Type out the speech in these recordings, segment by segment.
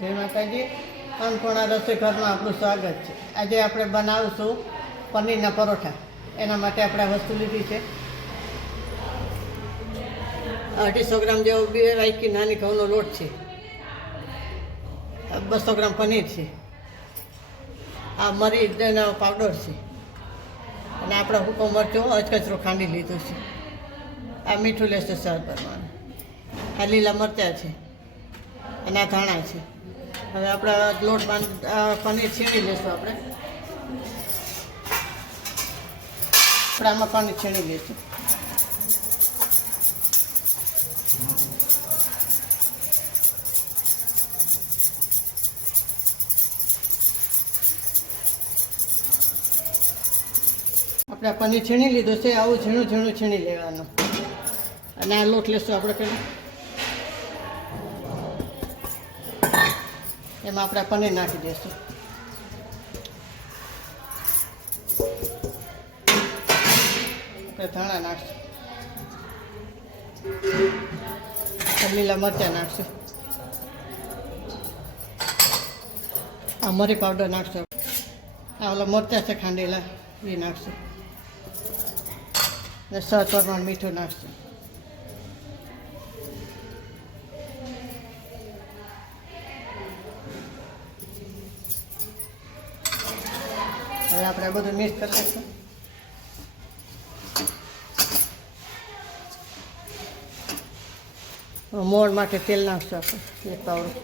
જય માતાજી. અન્નપૂર્ણા રસોઈ ઘરમાં આપણું સ્વાગત છે. આજે આપણે બનાવીશું પનીરના પરોઠા. એના માટે આપણે આ વસ્તુ લીધી છે. અઢીસો ગ્રામ જેવો બે વાટકી નાની ઘઉંનો લોટ છે. બસો ગ્રામ પનીર છે. આ મરીનો પાવડર છે. અને આપણે હુકો મરચો અચકચરો ખાંડી લીધો છે. આ મીઠું લેશે સર પ્રમાણે આ લીલા મરચાં છે. અને આ ધાણા છે. હવે આપણે લોટ બાંધ પનીર છીણી લઈશું આપણે. આપણે આમાં પનીર છીણી લઈશું આપણે પનીર છીણી લીધું છે, આવું ઝીણું ઝીણું છીણી લેવાનું. અને આ લોટ લેશું આપણે પેલા એમાં આપણે પનીર નાખી દઈશું. આપણે ધાણા નાખશું. લીલા મરચાં નાખશું. આ મરી પાવડર નાખશું. આ ઓલા મરચાં છે ખાંડેલા, એ નાખશું. ને સ પ્રમાણ મીઠું નાખશું. હવે આપણે બધું મિક્સ કરી લઈશું. મોણ માટે તેલ નાખશું આપણે, એક પાવડું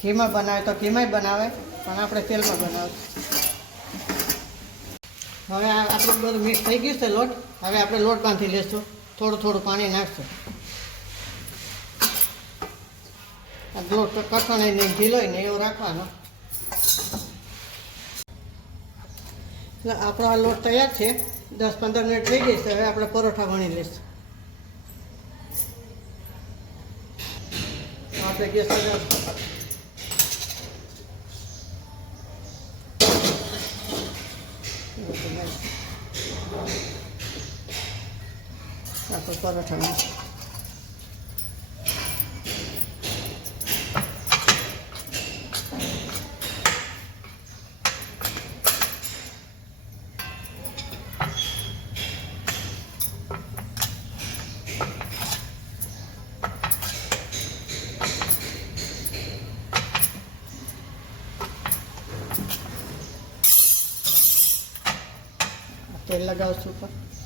ઘીમાં બનાવે તો ઘીમાંય બનાવે, પણ આપણે તેલમાં બનાવે હવે આપણું બધું મિક્સ થઈ ગયું છે લોટ. હવે આપણે લોટ બાંધી લઈશું થોડું થોડું પાણી નાખશું આ લોટ કઠણ ને ઢીલો ને એવો રાખવાનો. એટલે આપણો આ લોટ તૈયાર છે. દસ પંદર મિનિટ થઈ ગઈ છે હવે આપણે પરોઠા વણી લઈશું. આપણે ગેસ. આપણે પરોઠા વણી તેલ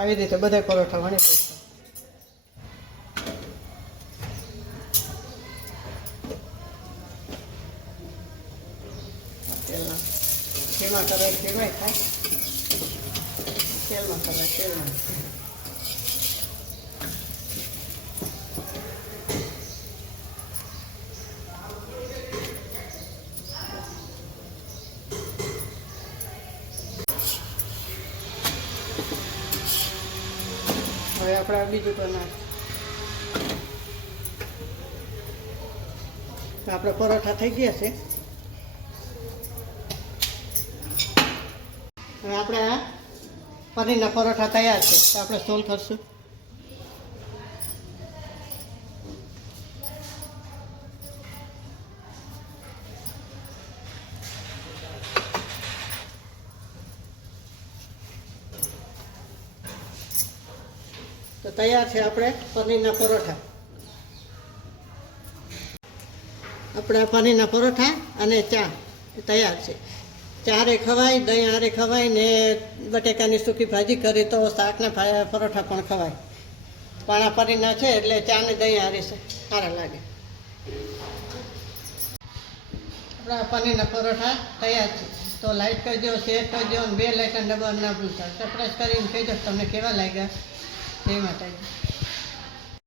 આવી રીતે બધા પરોઠા વણી લઈશું. તેલમાં તેમાં કરે તેમાંય થાય તેલમાં કરે તેલમાં. હવે આપણે બીજું તો નાખ આપણા પરોઠા થઈ ગયા છે. હવે આપણે પનીરના પરોઠા તૈયાર છે. આપણે સોલ કરશું. તો તૈયાર છે આપણે પનીરના પરોઠા. આપણા પનીરના પરોઠા અને ચા તૈયાર છે. ચારે ખવાય, દહીં હારે ખવાય ને બટેકાની સૂકી ભાજી કરી તો શાકના પરોઠા પણ ખવાય. પણ પનીરના છે એટલે ચા ને દહીં હારે છે, સારા લાગે. આપણા પનીરના પરોઠા તૈયાર છે. તો લાઈક કરજો શેર કરજો બે લાઇકન ડબ્બા ના ભૂલતા સરપ્રાઈઝ કરીને કહેજો તમને કેવા લાગ્યા? જય માતાજી